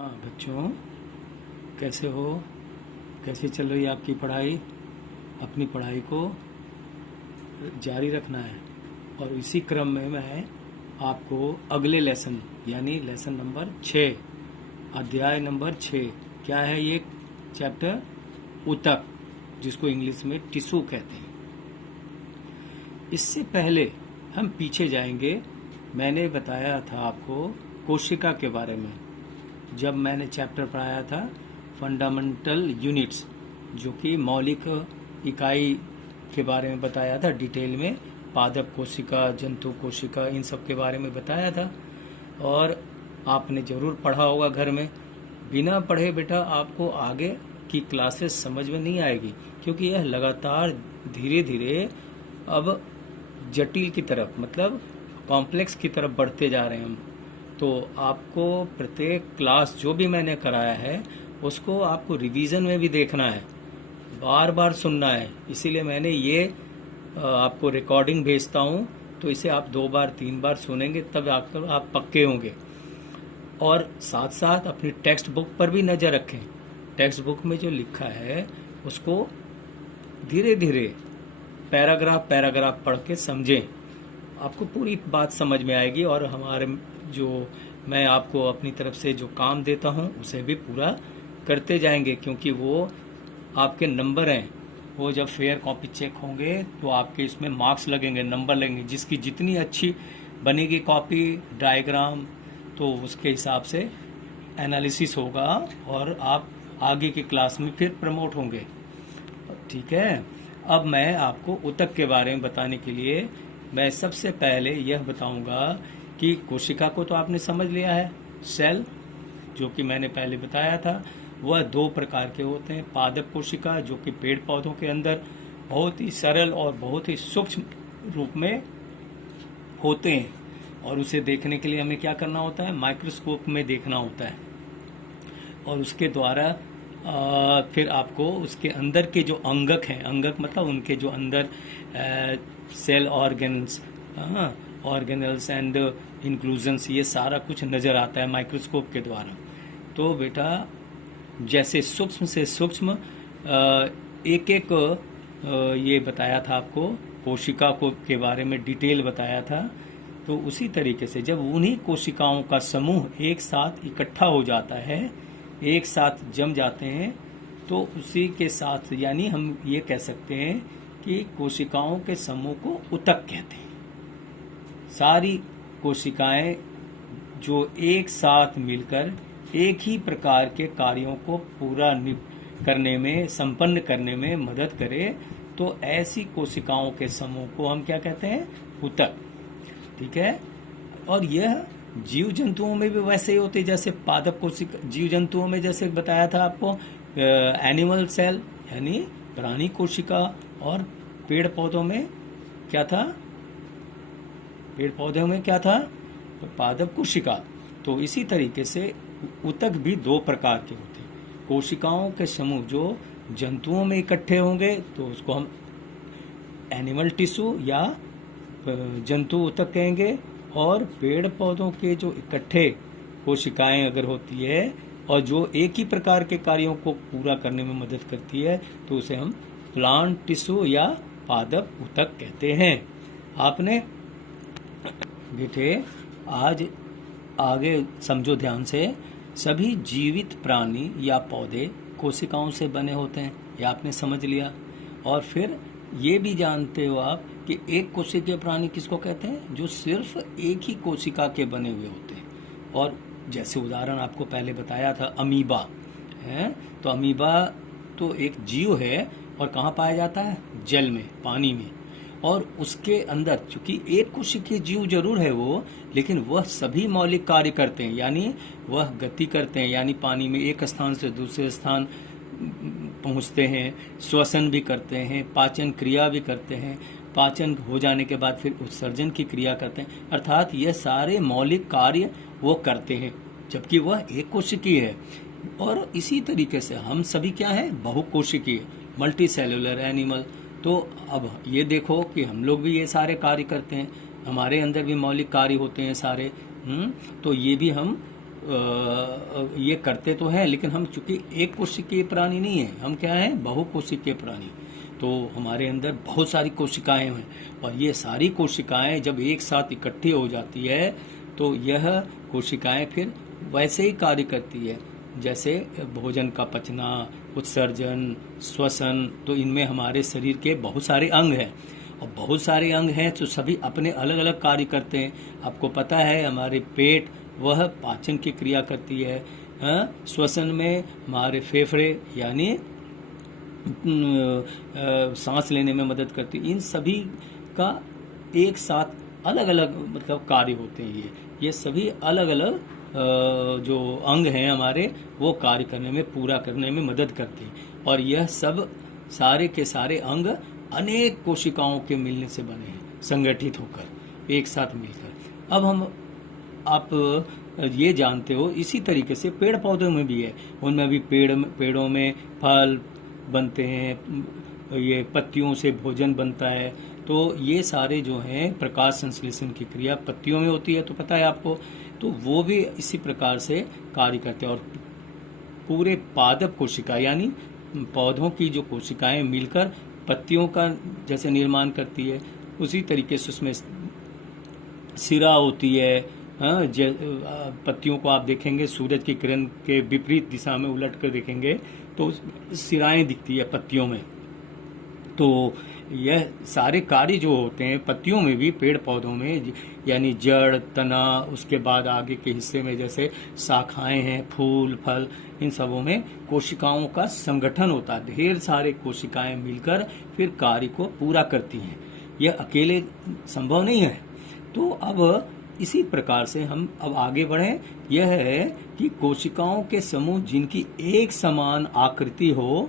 हाँ बच्चों, कैसे हो? कैसे चल रही है आपकी पढ़ाई? अपनी पढ़ाई को जारी रखना है। और इसी क्रम में मैं आपको अगले लेसन यानी लेसन नंबर 6, अध्याय नंबर 6, क्या है ये चैप्टर? ऊतक, जिसको इंग्लिश में टिश्यू कहते हैं। इससे पहले हम पीछे जाएंगे। मैंने बताया था आपको कोशिका के बारे में, जब मैंने चैप्टर पढ़ाया था फंडामेंटल यूनिट्स, जो कि मौलिक इकाई के बारे में बताया था डिटेल में। पादप कोशिका, जंतु कोशिका, इन सब के बारे में बताया था और आपने जरूर पढ़ा होगा घर में। बिना पढ़े बेटा आपको आगे की क्लासेस समझ में नहीं आएगी, क्योंकि यह लगातार धीरे धीरे अब जटिल की तरफ, मतलब कॉम्प्लेक्स की तरफ बढ़ते जा रहे हैं हम। तो आपको प्रत्येक क्लास जो भी मैंने कराया है उसको आपको रिवीजन में भी देखना है, बार बार सुनना है। इसीलिए मैंने ये आपको रिकॉर्डिंग भेजता हूँ, तो इसे आप 2 बार 3 बार सुनेंगे, तब आकर आप पक्के होंगे। और साथ साथ अपनी टेक्स्ट बुक पर भी नज़र रखें। टेक्स्ट बुक में जो लिखा है उसको धीरे धीरे पैराग्राफ पैराग्राफ पढ़ के समझें, आपको पूरी बात समझ में आएगी। और हमारे जो मैं आपको अपनी तरफ से जो काम देता हूँ उसे भी पूरा करते जाएंगे, क्योंकि वो आपके नंबर हैं। वो जब फेयर कॉपी चेक होंगे तो आपके इसमें मार्क्स लगेंगे, नंबर लगेंगे। जिसकी जितनी अच्छी बनेगी कॉपी, डायग्राम, तो उसके हिसाब से एनालिसिस होगा और आप आगे की क्लास में फिर प्रमोट होंगे। ठीक है। अब मैं आपको ऊतक के बारे में बताने के लिए मैं सबसे पहले यह बताऊंगा कि कोशिका को तो आपने समझ लिया है। सेल, जो कि मैंने पहले बताया था, वह 2 प्रकार के होते हैं। पादप कोशिका, जो कि पेड़ पौधों के अंदर बहुत ही सरल और बहुत ही सूक्ष्म रूप में होते हैं, और उसे देखने के लिए हमें क्या करना होता है? माइक्रोस्कोप में देखना होता है। और उसके द्वारा फिर आपको उसके अंदर के जो अंगक हैं, अंगक मतलब उनके जो अंदर cell organs, organelles and inclusions, ये सारा कुछ नज़र आता है माइक्रोस्कोप के द्वारा। तो बेटा जैसे सूक्ष्म से सूक्ष्म एक एक ये बताया था आपको, कोशिका को के बारे में डिटेल बताया था। तो उसी तरीके से जब उन्हीं कोशिकाओं का समूह एक साथ इकट्ठा हो जाता है, एक साथ जम जाते हैं, तो उसी के साथ यानी हम ये कह सकते हैं कि कोशिकाओं के समूह को ऊतक कहते हैं। सारी कोशिकाएं जो एक साथ मिलकर एक ही प्रकार के कार्यों को पूरा करने में, संपन्न करने में मदद करे, तो ऐसी कोशिकाओं के समूह को हम क्या कहते हैं? ऊतक। ठीक है। और यह जीव जंतुओं में भी वैसे ही होते, जैसे पादप कोशिका, जीव जंतुओं में जैसे बताया था आपको एनिमल सेल यानी प्राणी कोशिका, और पेड़ पौधों में क्या था? पेड़ पौधों में क्या था? पादप कोशिका। तो इसी तरीके से ऊतक भी 2 प्रकार के होते हैं। कोशिकाओं के समूह जो जंतुओं में इकट्ठे होंगे तो उसको हम एनिमल टिश्यू या जंतु ऊतक कहेंगे, और पेड़ पौधों के जो इकट्ठे कोशिकाएं अगर होती है और जो एक ही प्रकार के कार्यों को पूरा करने में मदद करती है, तो उसे हम प्लांट टिश्यू या पादप ऊतक कहते हैं। आपने बेटे आज आगे समझो ध्यान से, सभी जीवित प्राणी या पौधे कोशिकाओं से बने होते हैं, ये आपने समझ लिया। और फिर ये भी जानते हो आप कि एक कोशिकीय प्राणी किसको कहते हैं? जो सिर्फ एक ही कोशिका के बने हुए होते हैं। और जैसे उदाहरण आपको पहले बताया था अमीबा है, तो अमीबा तो एक जीव है और कहाँ पाया जाता है? जल में, पानी में। और उसके अंदर चूंकि एक कोशिकीय जीव जरूर है वो, लेकिन वह सभी मौलिक कार्य करते हैं, यानी वह गति करते हैं, यानी पानी में एक स्थान से दूसरे स्थान पहुंचते हैं, श्वसन भी करते हैं, पाचन क्रिया भी करते हैं, पाचन हो जाने के बाद फिर उत्सर्जन की क्रिया करते हैं। अर्थात यह सारे मौलिक कार्य वो करते हैं, जबकि वह एक कोशिकीय है। और इसी तरीके से हम सभी क्या है? बहुकोशिकीय, मल्टी सेलुलर एनिमल। तो अब ये देखो कि हम लोग भी ये सारे कार्य करते हैं, हमारे अंदर भी मौलिक कार्य होते हैं सारे। तो ये भी हम ये करते तो हैं, लेकिन हम चूंकि एक कोशिकीय प्राणी नहीं है, हम क्या है, बहुकोशिकीय प्राणी। तो हमारे अंदर बहुत सारी कोशिकाएं हैं, और ये सारी कोशिकाएं जब एक साथ इकट्ठी हो जाती है तो यह कोशिकाएं फिर वैसे ही कार्य करती है जैसे भोजन का पचना, उत्सर्जन, श्वसन। तो इनमें हमारे शरीर के बहुत सारे अंग हैं, और बहुत सारे अंग हैं तो सभी अपने अलग अलग कार्य करते हैं। आपको पता है हमारे पेट वह पाचन की क्रिया करती है, श्वसन में हमारे फेफड़े यानी सांस लेने में मदद करती है। इन सभी का एक साथ अलग अलग मतलब कार्य होते हैं। ये सभी अलग अलग जो अंग हैं हमारे, वो कार्य करने में, पूरा करने में मदद करते हैं। और यह सब सारे के सारे अंग अनेक कोशिकाओं के मिलने से बने हैं, संगठित होकर एक साथ मिलकर। अब आप ये जानते हो, इसी तरीके से पेड़ पौधों में भी है। उनमें भी पेड़ों में फल बनते हैं, ये पत्तियों से भोजन बनता है। तो ये सारे जो हैं प्रकाश संश्लेषण की क्रिया पत्तियों में होती है, तो पता है आपको। तो वो भी इसी प्रकार से कार्य करते हैं। और पूरे पादप कोशिका यानी पौधों की जो कोशिकाएं मिलकर पत्तियों का जैसे निर्माण करती है, उसी तरीके से उसमें सिरा होती है। पत्तियों को आप देखेंगे सूरज की किरण के विपरीत दिशा में उलट कर देखेंगे तो सिराएं दिखती है पत्तियों में। तो यह सारे कार्य जो होते हैं पत्तियों में भी, पेड़ पौधों में, यानी जड़, तना, उसके बाद आगे के हिस्से में जैसे शाखाएं हैं, फूल, फल, इन सबों में कोशिकाओं का संगठन होता है। ढेर सारे कोशिकाएं मिलकर फिर कार्य को पूरा करती हैं। यह अकेले संभव नहीं है। तो अब इसी प्रकार से हम अब आगे बढ़ें। यह है कि कोशिकाओं के समूह जिनकी एक समान आकृति हो,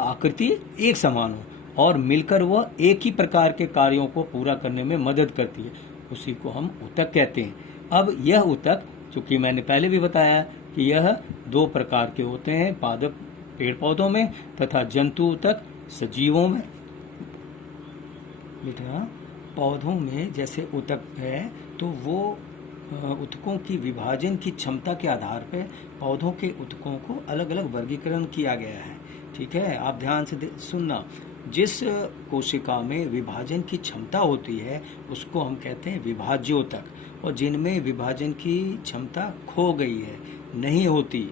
आकृति एक समान हो और मिलकर वह एक ही प्रकार के कार्यों को पूरा करने में मदद करती है, उसी को हम ऊतक कहते हैं। अब यह ऊतक, चूंकि मैंने पहले भी बताया कि यह दो प्रकार के होते हैं, पादप पेड़ पौधों में तथा जंतु ऊतक सजीवों में। बेटा पौधों में जैसे ऊतक है तो वो ऊतकों की विभाजन की क्षमता के आधार पर पौधों के ऊतकों को अलग अलग वर्गीकरण किया गया है। ठीक है, आप ध्यान से सुनना। जिस कोशिका में विभाजन की क्षमता होती है उसको हम कहते हैं विभाज्योतक, और जिनमें विभाजन की क्षमता खो गई है, नहीं होती,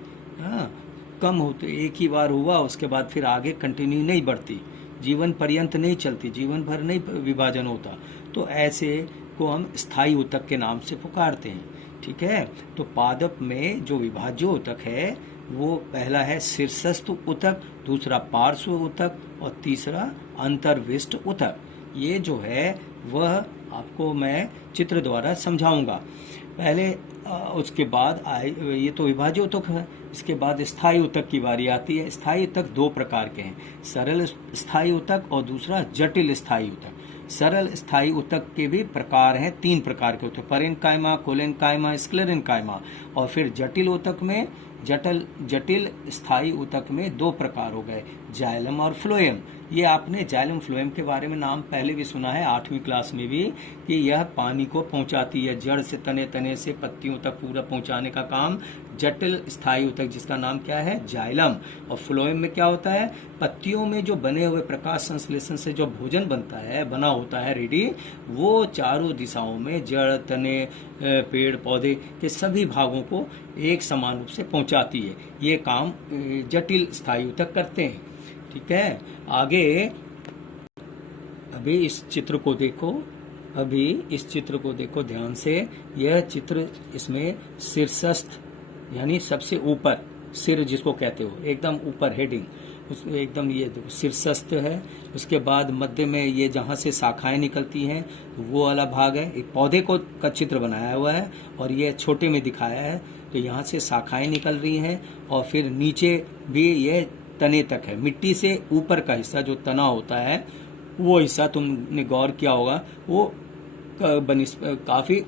कम होती, एक ही बार हुआ उसके बाद फिर आगे कंटिन्यू नहीं बढ़ती, जीवन पर्यंत नहीं चलती, जीवन भर नहीं विभाजन होता, तो ऐसे को हम स्थायी ऊतक के नाम से पुकारते हैं। ठीक है, तो पादप में जो विभाज्य ऊतक है वो पहला है शीर्षस्थ ऊतक, दूसरा पार्श्व ऊतक और तीसरा अंतर्विष्ट ऊतक। ये जो है वह आपको मैं चित्र द्वारा समझाऊंगा। पहले उसके बाद ये तो विभाज्य ऊतक है। इसके बाद स्थायी ऊतक की बारी आती है। स्थायी ऊतक दो प्रकार के हैं, सरल स्थायी ऊतक और दूसरा जटिल स्थायी ऊतक। सरल स्थायी ऊतक के भी प्रकार हैं, तीन प्रकार के होते हैं, परेनकाइमा, कोलेनकाइमा, स्क्लेरेनकाइमा। और फिर जटिल ऊतक में जटिल स्थायी ऊतक में दो प्रकार हो गए, जाइलम और फ्लोएम। ये आपने जाइलम फ्लोएम के बारे में नाम पहले भी सुना है 8वीं क्लास में भी, कि यह पानी को पहुंचाती है, जड़ से तने से पत्तियों तक पूरा पहुंचाने का काम जटिल स्थायी ऊतक, जिसका नाम क्या है, जाइलम। और फ्लोएम में क्या होता है, पत्तियों में जो बने हुए प्रकाश संश्लेषण से जो भोजन बना होता है रेडी, वो चारों दिशाओं में जड़, तने, पेड़ पौधे के सभी भागों को एक समान रूप से पहुंचाती है। ये काम जटिल स्थायी ऊतक करते हैं। ठीक है, आगे अभी इस चित्र को देखो ध्यान से। यह चित्र, इसमें शीर्षस्थ यानी सबसे ऊपर, सिर जिसको कहते हो, एकदम ऊपर हेडिंग, उसमें एकदम ये देखो शीर्षस्थ है। उसके बाद मध्य में ये जहाँ से शाखाएं निकलती हैं वो वाला भाग है। एक पौधे का चित्र बनाया हुआ है और ये छोटे में दिखाया है, तो यहाँ से शाखाएं निकल रही हैं। और फिर नीचे भी ये तने तक है, मिट्टी से ऊपर का हिस्सा जो तना होता है वो हिस्सा तुमने गौर किया होगा, वो काफी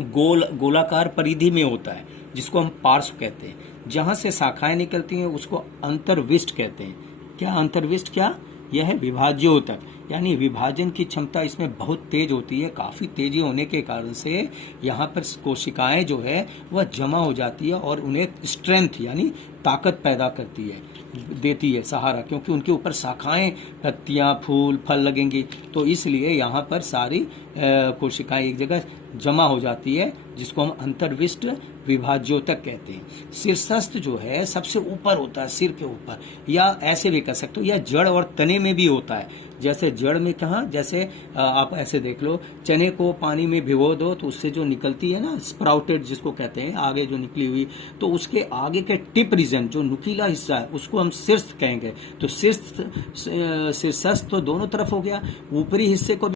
गोलाकार परिधि में होता है, जिसको हम पार्श्व कहते हैं। जहां से शाखाएं निकलती हैं उसको अंतर्विष्ट कहते हैं। क्या अंतर्विष्ट, क्या यह है विभाज्य ऊतक। यानी विभाजन की क्षमता इसमें बहुत तेज होती है। काफी तेजी होने के कारण से यहाँ पर कोशिकाएं जो है वह जमा हो जाती है और उन्हें स्ट्रेंथ यानी ताकत पैदा करती है, देती है सहारा, क्योंकि उनके ऊपर शाखाएं, पत्तियां, फूल, फल लगेंगी। तो इसलिए यहाँ पर सारी कोशिकाएं एक जगह जमा हो जाती है, जिसको हम अंतर्विष्ट विभाज्योतक कहते हैं। शीर्षस्थ जो है सबसे ऊपर होता है, सिर के ऊपर, या ऐसे भी कह सकते हो, या जड़ और तने में भी होता है। जैसे जड़ में कहा, जैसे आप ऐसे देख लो, चने को पानी में भिगो दो तो उससे जो निकलती है ना, स्प्राउटेड जिसको कहते हैं, आगे जो निकली हुई, तो उसके आगे के टिप रीजन जो नुकीला हिस्सा है उसको हम शीर्ष कहेंगे। तो शीर्षस्थ तो दोनों तरफ हो गया, ऊपरी हिस्से को